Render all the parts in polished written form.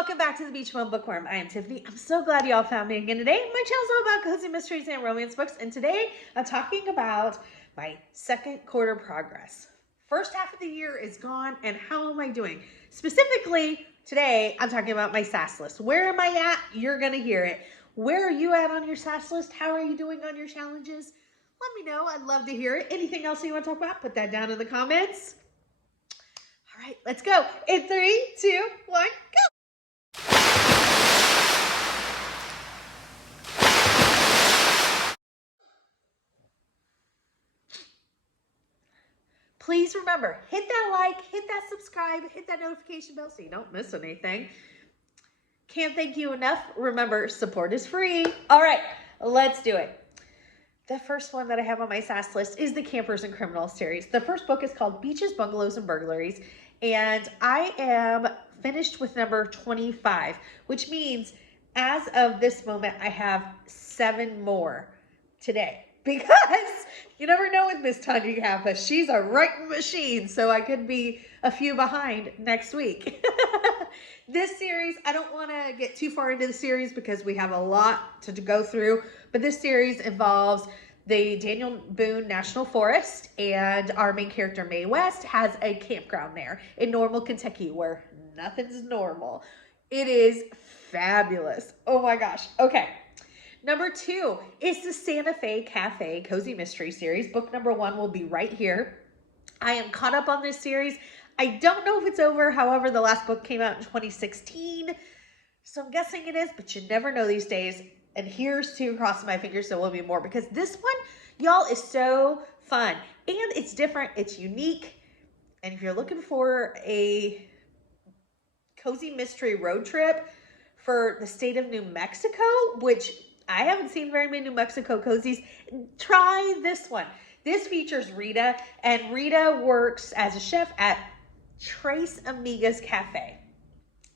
welcome back to the Beachfront Bookworm. I am Tiffany. I'm so glad y'all found me again today. My channel's all about cozy mysteries and romance books, and today I'm talking about my second quarter progress. First half of the year is gone, and how am I doing? Specifically, today I'm talking about my SAS list. Where am I at? You're gonna hear it. Where are you at on your SAS list? How are you doing on your challenges? Let me know. I'd love to hear it. Anything else you want to talk about? Put that down in the comments. All right, let's go. In 3, 2, 1, go. Please remember, hit that like, hit that subscribe, hit that notification bell so you don't miss anything. Can't thank you enough. Remember, support is free. All right, let's do it. The first one that I have on my SAS list is the Campers and Criminals series. The first book is called Beaches, Bungalows, and Burglaries, and I am finished with number 25, which means as of this moment, I have 7 more today. Because you never know with Miss Tanya Kappa, she's a writing machine, so I could be a few behind next week. This series, I don't want to get too far into the series because we have a lot to go through, but this series involves the Daniel Boone National Forest, and our main character, Mae West, has a campground there in Normal, Kentucky, where nothing's normal. It is fabulous. Oh my gosh. Okay. Number 2 is the Santa Fe Cafe Cozy Mystery Series. Book number 1 will be right here. I am caught up on this series. I don't know if it's over. However, the last book came out in 2016. So I'm guessing it is, but you never know these days. And here's to crossing my fingers there will be more, because this one, y'all, is so fun. And it's different. It's unique. And if you're looking for a cozy mystery road trip for the state of New Mexico, which I haven't seen very many New Mexico cozies, try this one. This features Rita, and Rita works as a chef at Tres Amigas Cafe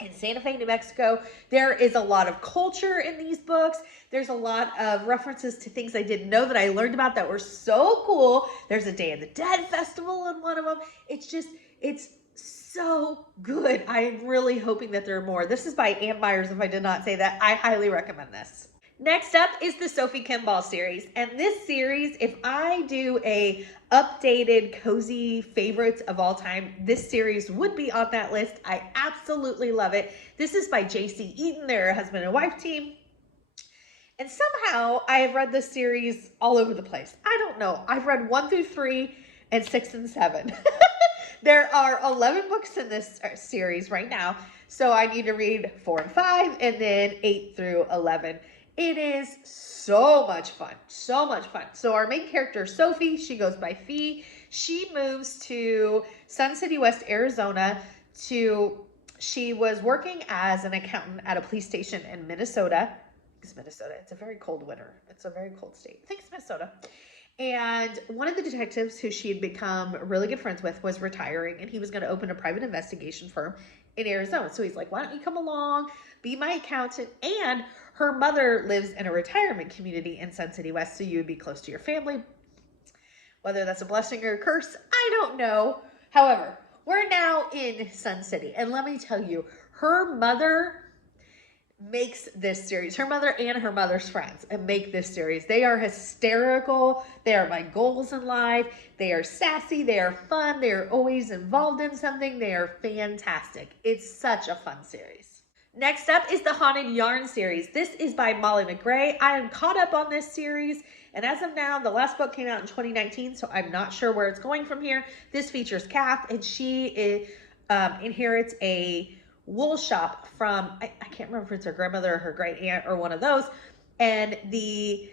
in Santa Fe, New Mexico. There is a lot of culture in these books. There's a lot of references to things I didn't know that I learned about that were so cool. There's a Day of the Dead festival in one of them. It's so good. I'm really hoping that there are more. This is by Ann Myers, if I did not say that. I highly recommend this. Next up is the Sophie Kimball series. And this series, if I do a updated cozy favorites of all time, this series would be on that list. I absolutely love it. This is by J.C. Eaton. They're a husband and wife team. And somehow I have read this series all over the place. I don't know. I've read 1 through 3 and 6 and 7. There are 11 books in this series right now. So I need to read 4 and 5 and then 8 through 11. It is so much fun, so much fun. So our main character, Sophie, she goes by Fee. She moves to Sun City West, Arizona. She was working as an accountant at a police station in Minnesota. It's Minnesota. It's a very cold winter. It's a very cold state. I think it's Minnesota. And one of the detectives who she had become really good friends with was retiring, and he was going to open a private investigation firm in Arizona. So he's like, why don't you come along, be my accountant? And her mother lives in a retirement community in Sun City West, so you would be close to your family. Whether that's a blessing or a curse, I don't know. However, we're now in Sun City, and let me tell you, her mother makes this series. Her mother and her mother's friends make this series. They are hysterical. They are my goals in life. They are sassy. They are fun. They are always involved in something. They are fantastic. It's such a fun series. Next up is the Haunted Yarn series. This is by Molly McRae. I am caught up on this series, and as of now, the last book came out in 2019, so I'm not sure where it's going from here. This features Kath, and she inherits a wool shop from, I can't remember if it's her grandmother or her great aunt or one of those, and the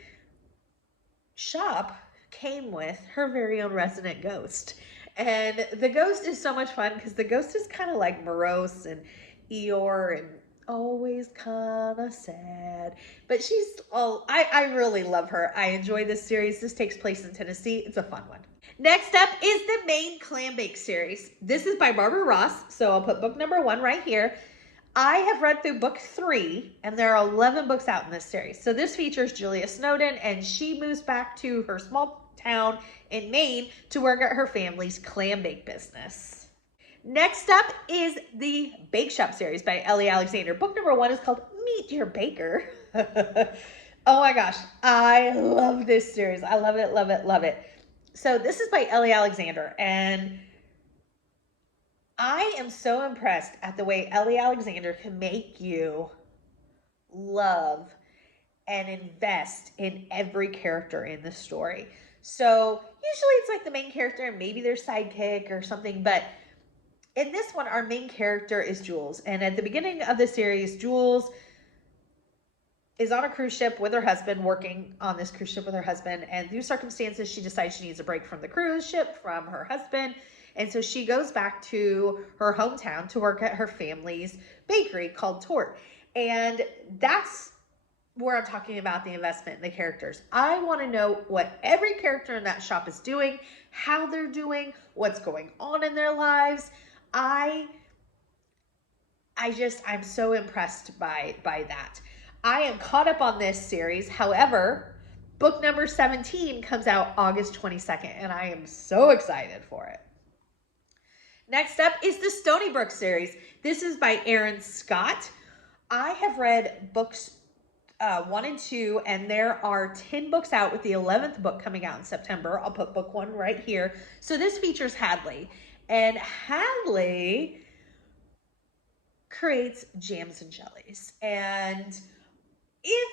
shop came with her very own resident ghost. And the ghost is so much fun because the ghost is kind of like morose and Eeyore and always kind of sad, but she's all, I really love her. I enjoy this series. This takes place in Tennessee. It's a fun one. Next up is the Maine Clambake series. This is by Barbara Ross, so I'll put book number 1 right here. I have read through book 3, and there are 11 books out in this series. So this features Julia Snowden, and she moves back to her small town in Maine to work at her family's clam bake business. Next up is the Bake Shop series by Ellie Alexander. Book number 1 is called Meet Your Baker. Oh my gosh, I love this series. I love it, love it, love it. So this is by Ellie Alexander, and I am so impressed at the way Ellie Alexander can make you love and invest in every character in the story. So usually it's like the main character and maybe their sidekick or something, but in this one, our main character is Jules. And at the beginning of the series, Jules is on a cruise ship with her husband, working on this cruise ship with her husband. And through circumstances, she decides she needs a break from the cruise ship, from her husband. And so she goes back to her hometown to work at her family's bakery called Tort. And that's where I'm talking about the investment in the characters. I want to know what every character in that shop is doing, how they're doing, what's going on in their lives. I'm so impressed by that. I am caught up on this series. However, book number 17 comes out August 22nd, and I am so excited for it. Next up is the Stoneybrook series. This is by Erin Scott. I have read books 1 and 2, and there are 10 books out with the 11th book coming out in September. I'll put book 1 right here. So this features Hadley, and Hadley creates jams and jellies. And if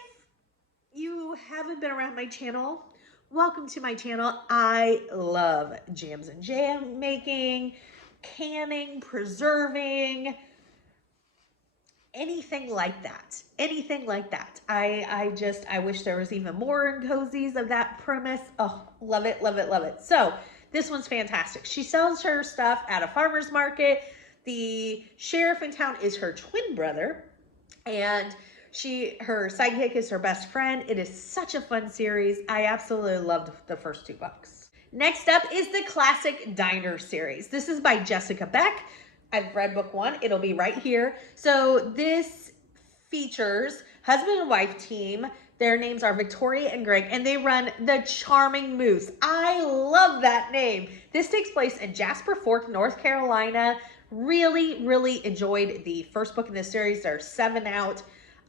you haven't been around my channel, welcome to my channel. I love jams and jam making, canning, preserving, anything like that. I wish there was even more in cozies of that premise. Oh, love it, love it, love it. So this one's fantastic. She sells her stuff at a farmer's market. The sheriff in town is her twin brother, and her sidekick is her best friend. It is such a fun series. I absolutely loved the first 2 books. Next up is the Classic Diner series. This is by Jessica Beck. I've read book 1. It'll be right here. So this features husband and wife team. Their names are Victoria and Greg, and they run the Charming Moose. I love that name. This takes place in Jasper Fork, North Carolina. Really, really enjoyed the first book in this series. There are 7 out.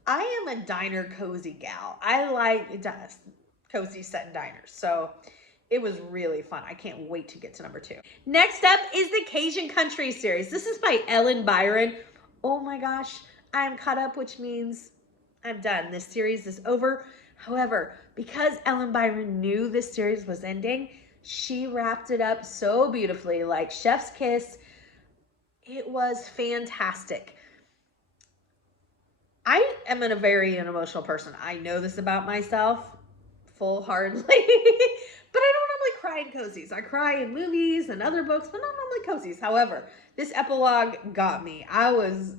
I am a diner cozy gal. I like cozy set in diners. So it was really fun. I can't wait to get to number 2. Next up is the Cajun Country series. This is by Ellen Byron. Oh my gosh, I'm caught up, which means I'm done. This series is over. However, because Ellen Byron knew this series was ending, she wrapped it up so beautifully, like chef's kiss. It was fantastic. I am a very emotional person. I know this about myself full-heartedly, but I don't normally cry in cozies. I cry in movies and other books, but not normally cozies. However, this epilogue got me. I was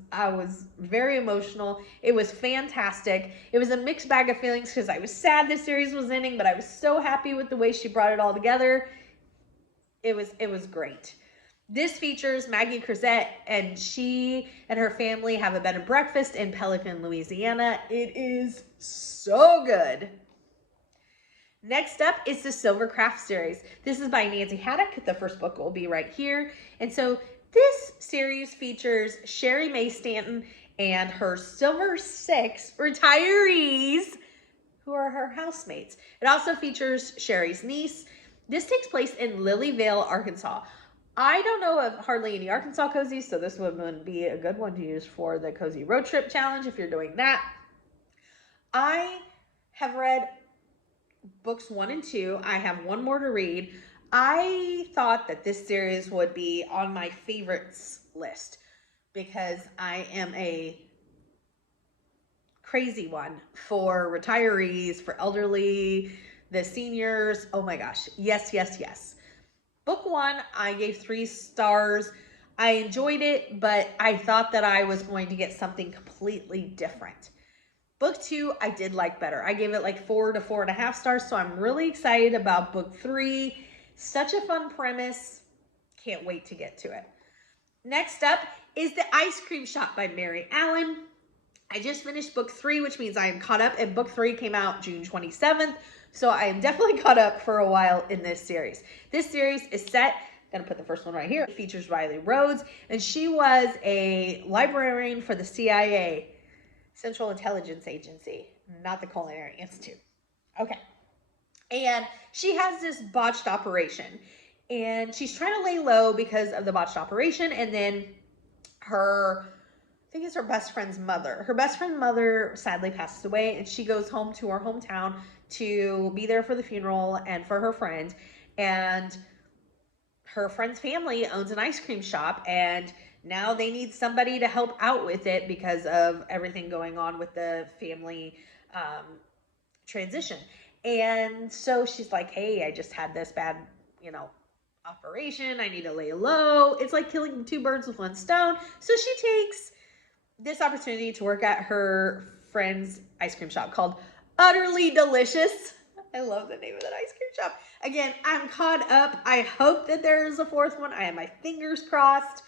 very emotional. It was fantastic. It was a mixed bag of feelings because I was sad this series was ending, but I was so happy with the way she brought it all together. It was great. This features Maggie Crozet, and she and her family have a bed and breakfast in Pelican, Louisiana. It is so good. Next up is the Silvercraft series. This is by Nancy Haddock. The first book will be right here. And so this series features Sherry May Stanton and her Silver 6 retirees who are her housemates. It also features Sherry's niece. This takes place in Lilyvale, Arkansas. I don't know of hardly any Arkansas cozies, so this would be a good one to use for the Cozy Road Trip Challenge if you're doing that. I have read books 1 and 2. I have 1 more to read. I thought that this series would be on my favorites list because I am a crazy one for retirees, for elderly, the seniors. Oh my gosh. Yes, yes, yes. Book 1, I gave 3 stars. I enjoyed it, but I thought that I was going to get something completely different. Book 2, I did like better. I gave it like 4 to 4.5 stars, so I'm really excited about book 3. Such a fun premise. Can't wait to get to it. Next up is The Ice Cream Shop by Mary Allen. I just finished book 3, which means I am caught up, and book 3 came out June 27th. So I am definitely caught up for a while in this series. This series is set Gonna put the first one right here. It features Riley Rhodes, and she was a librarian for the CIA, Central Intelligence Agency, not the Culinary Institute. Okay. And she has this botched operation, and she's trying to lay low because of the botched operation. And then I think it's her best friend's mother. Her best friend's mother sadly passes away, and she goes home to her hometown to be there for the funeral and for her friend. And her friend's family owns an ice cream shop, and now they need somebody to help out with it because of everything going on with the family transition. And so she's like, hey, I just had this bad, operation. I need to lay low. It's like killing two birds with one stone. So she takes this opportunity to work at her friend's ice cream shop called Utterly Delicious. I love the name of that ice cream shop. Again, I'm caught up. I hope that there is a fourth one. I have my fingers crossed.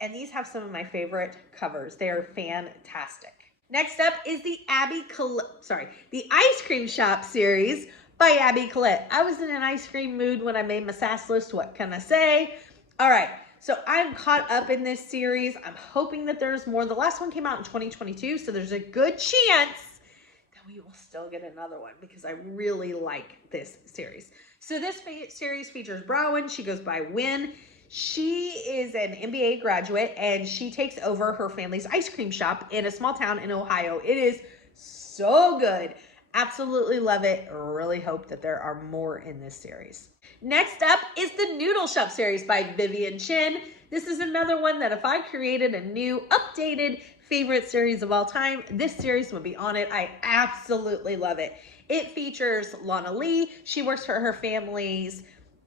And these have some of my favorite covers. They are fantastic. Next up is the the Ice Cream Shop series by Abbey Club. I was in an ice cream mood when I made my SAS list. What can I say? All right. So I'm caught up in this series. I'm hoping that there's more. The last one came out in 2022, so there's a good chance we will still get another one because I really like this series. So this series features Browen. She goes by Win. She is an MBA graduate, and she takes over her family's ice cream shop in a small town in Ohio. It is so good. Absolutely love it. Really hope that there are more in this series. Next up is the Noodle Shop series by Vivian Chin. This is another one that if I created a new updated favorite series of all time, this series would be on it. I absolutely love it. It features Lana Lee. She works for her family's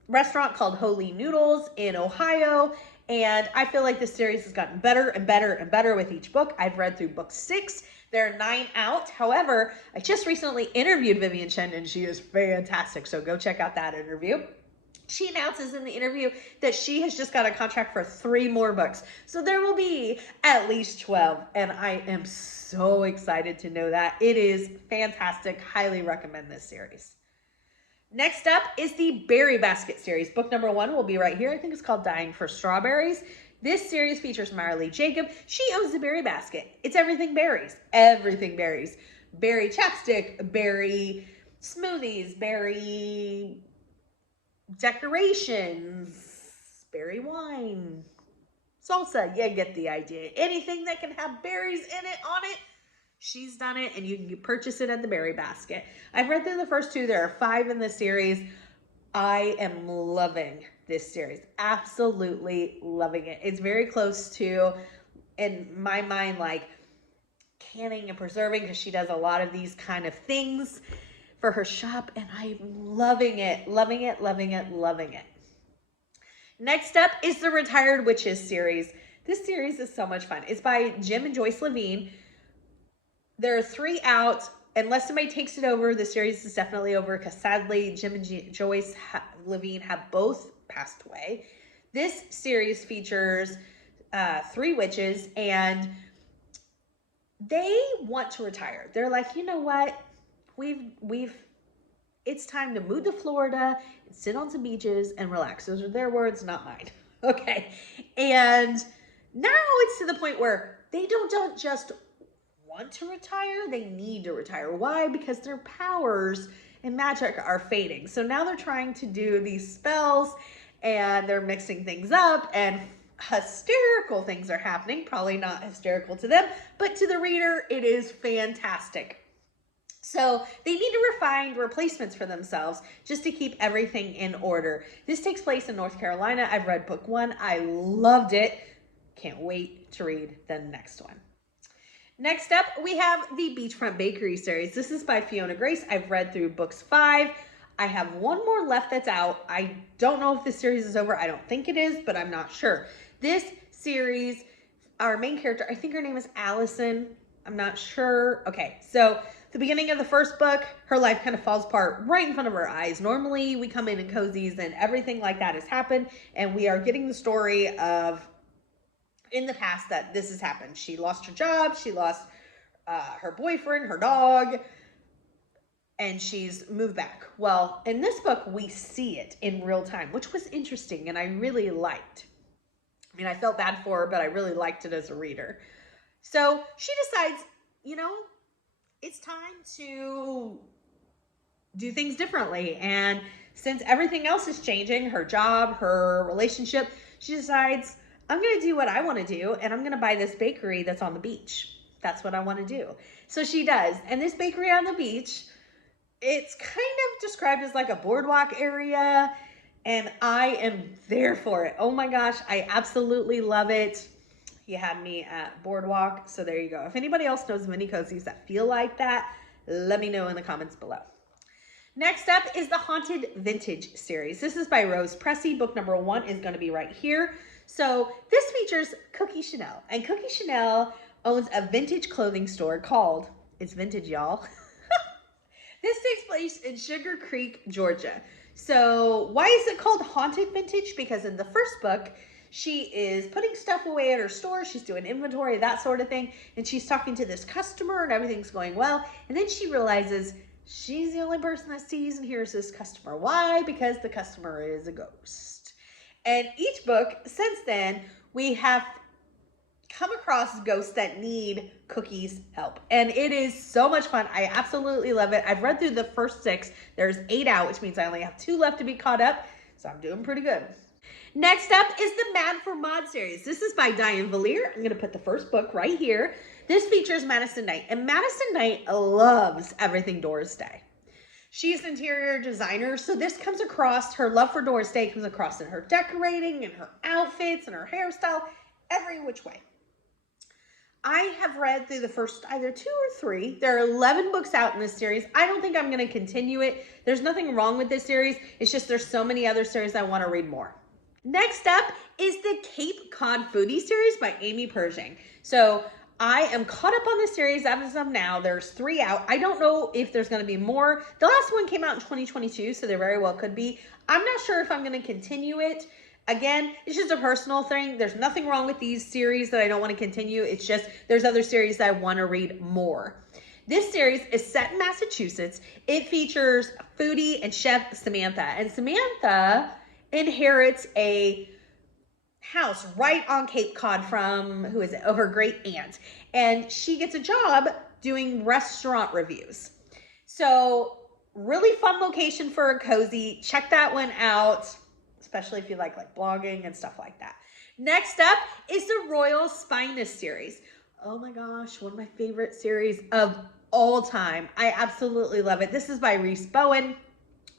restaurant called Holy Noodles in Ohio, and I feel like this series has gotten better and better and better with each book. I've read through book 6. There are 9 out. However, I just recently interviewed Vivian Chen, and she is fantastic, so go check out that interview. She announces in the interview that she has just got a contract for 3 more books. So there will be at least 12. And I am so excited to know that. It is fantastic. Highly recommend this series. Next up is the Berry Basket series. Book number 1 will be right here. I think it's called Dying for Strawberries. This series features Marley Jacob. She owns the Berry Basket. It's everything berries. Everything berries. Berry chapstick, berry smoothies, berry decorations, berry wine, salsa. You get the idea. Anything that can have berries in it, on it, she's done it, and you can purchase it at the Berry Basket. I've read through the first 2. There are 5 in this series. I am loving this series. Absolutely loving it. It's very close to, in my mind, like canning and preserving, because she does a lot of these kind of things for her shop, and I'm loving it, loving it, loving it, loving it. Next up is the Retired Witches series. This series is so much fun. It's by Jim and Joyce Levine. There are 3 out. Unless somebody takes it over, the series is definitely over, because sadly, Jim and Joyce Levine have both passed away. This series features 3 witches, and they want to retire. They're like, you know what? It's time to move to Florida and sit on some beaches and relax. Those are their words, not mine. Okay. And now it's to the point where they don't just want to retire, they need to retire. Why? Because their powers and magic are fading. So now they're trying to do these spells, and they're mixing things up, and hysterical things are happening. Probably not hysterical to them, but to the reader, it is fantastic. So they need to find replacements for themselves just to keep everything in order. This takes place in North Carolina. I've read book 1. I loved it. Can't wait to read the next one. Next up, we have the Beachfront Bakery series. This is by Fiona Grace. I've read through books 5. I have 1 more left that's out. I don't know if this series is over. I don't think it is, but I'm not sure. This series, our main character, I think her name is Allison. I'm not sure. Okay, so the beginning of the first book, her life kind of falls apart right in front of our eyes. Normally, we come in cozies and everything like that has happened, and we are getting the story of in the past that this has happened. She lost her job, she lost her boyfriend, her dog, and she's moved back. Well, in this book, we see it in real time, which was interesting and I really liked. I mean, I felt bad for her, but I really liked it as a reader. So she decides, you know, it's time to do things differently. And since everything else is changing, her job, her relationship, she decides, I'm going to do what I want to do, and I'm going to buy this bakery that's on the beach. That's what I want to do. So she does. And this bakery on the beach, it's kind of described as like a boardwalk area, and I am there for it. Oh my gosh, I absolutely love it. You had me at boardwalk, so there you go. If anybody else knows mini cozies that feel like that, let me know in the comments below. Next up is the Haunted Vintage series. This is by Rose Pressey. Book number 1 is going to be right here. So this features Cookie Chanel, and Cookie Chanel owns a vintage clothing store called, it's vintage y'all. This takes place in Sugar Creek, Georgia. So why is it called Haunted Vintage? Because in the first book, she is putting stuff away at her store. She's doing inventory, that sort of thing. And she's talking to this customer and everything's going well. And then she realizes she's the only person that sees and hears this customer. Why? Because the customer is a ghost. And each book since then, we have come across ghosts that need Cookie's help. And it is so much fun. I absolutely love it. I've read through the first 6. There's 8 out, which means I only have 2 left to be caught up. So I'm doing pretty good. Next up is the Mad for Mod series. This is by Diane Valier. I'm going to put the first book right here. This features Madison Knight. And Madison Knight loves everything Doris Day. She's an interior designer, so this comes across, her love for Doris Day comes across in her decorating and her outfits and her hairstyle, every which way. I have read through the first either 2 or 3. There are 11 books out in this series. I don't think I'm going to continue it. There's nothing wrong with this series. It's just there's so many other series I want to read more. Next up is the Cape Cod Foodie series by Amy Pershing. So I am caught up on this series as of now. There's 3 out. I don't know if there's going to be more. The last one came out in 2022, so there very well could be. I'm not sure if I'm going to continue it. Again, it's just a personal thing. There's nothing wrong with these series that I don't want to continue. It's just there's other series that I want to read more. This series is set in Massachusetts. It features foodie and chef Samantha. And Samantha inherits a house right on Cape Cod from, who is it? Oh, her great aunt. And she gets a job doing restaurant reviews. So really fun location for a cozy. Check that one out, especially if you like blogging and stuff like that. Next up is the Royal Spinus series. Oh my gosh, one of my favorite series of all time. I absolutely love it. This is by Reese Bowen.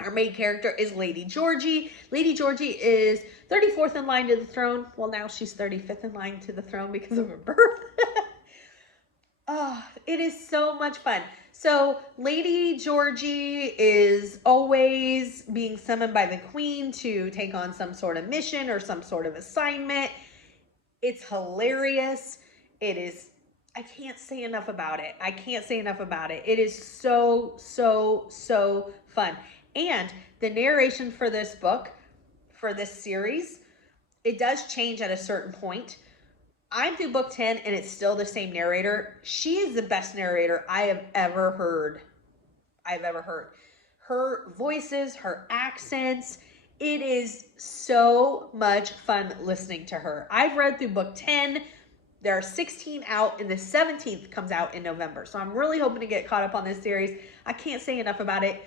Our main character is Lady Georgie. Lady Georgie is 34th in line to the throne. Well, now she's 35th in line to the throne because of her birth. Oh, it is so much fun. So Lady Georgie is always being summoned by the queen to take on some sort of mission or some sort of assignment. It's hilarious. It is, I can't say enough about it. I can't say enough about it. It is so, so, so fun. And the narration for this book, for this series, it does change at a certain point. I'm through book 10 and it's still the same narrator. She is the best narrator I have ever heard. Her voices, her accents, it is so much fun listening to her. I've read through book 10. There are 16 out and the 17th comes out in November. So I'm really hoping to get caught up on this series. I can't say enough about it.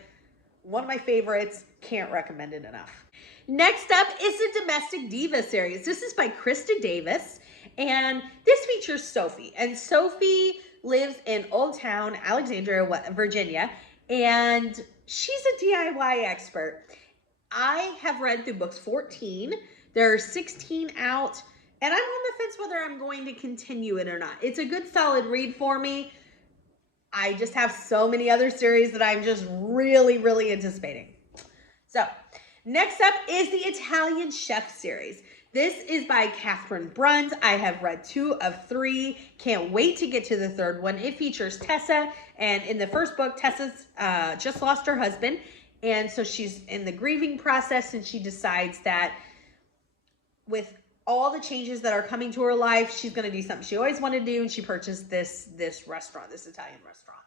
One of my favorites, can't recommend it enough. Next up is the Domestic Diva series. This is by Krista Davis, and this features Sophie. And Sophie lives in Old Town, Alexandria, Virginia, and she's a DIY expert. I have read through books 14. There are 16 out, and I'm on the fence whether I'm going to continue it or not. It's a good, solid read for me. I just have so many other series that I'm just really, really anticipating. So next up is the Italian Chef series. This is by Catherine Bruns. I have read 2 of 3. Can't wait to get to the 3rd one. It features Tessa. And in the first book, Tessa's just lost her husband. And so she's in the grieving process, and she decides that with all the changes that are coming to her life, she's going to do something she always wanted to do, and she purchased this restaurant, this Italian restaurant.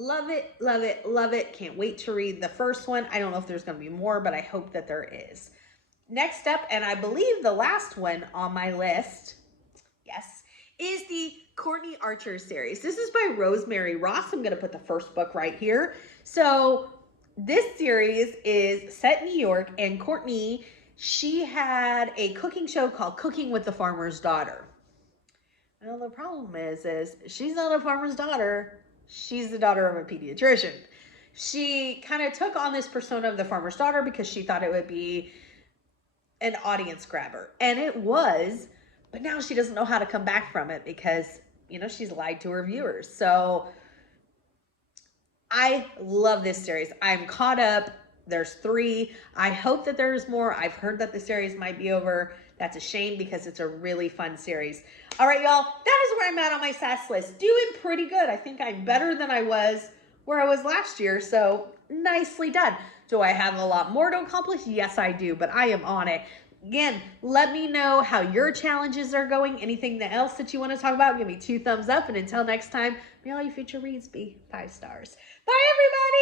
Love it, love it, love it. Can't wait to read the first one. I don't know if there's going to be more, but I hope that there is. Next up, and I believe the last one on my list, yes, is the Courtney Archer series. This is by Rosemary Ross. I'm going to put the first book right here. So this series is set in New York, and Courtney, she had a cooking show called Cooking with the Farmer's Daughter. Well, the problem is she's not a farmer's daughter. She's the daughter of a pediatrician. She kind of took on this persona of the farmer's daughter because she thought it would be an audience grabber. And it was, but now she doesn't know how to come back from it because, you know, she's lied to her viewers. So I love this series. I'm caught up. There's 3. I hope that there's more. I've heard that the series might be over. That's a shame because it's a really fun series. All right, y'all, that is where I'm at on my SAS list. Doing pretty good. I think I'm better than I was where I was last year, so nicely done. Do I have a lot more to accomplish? Yes, I do, but I am on it. Again, let me know how your challenges are going. Anything else that you want to talk about, give me 2 thumbs up. And until next time, may all your future reads be 5 stars. Bye, everybody.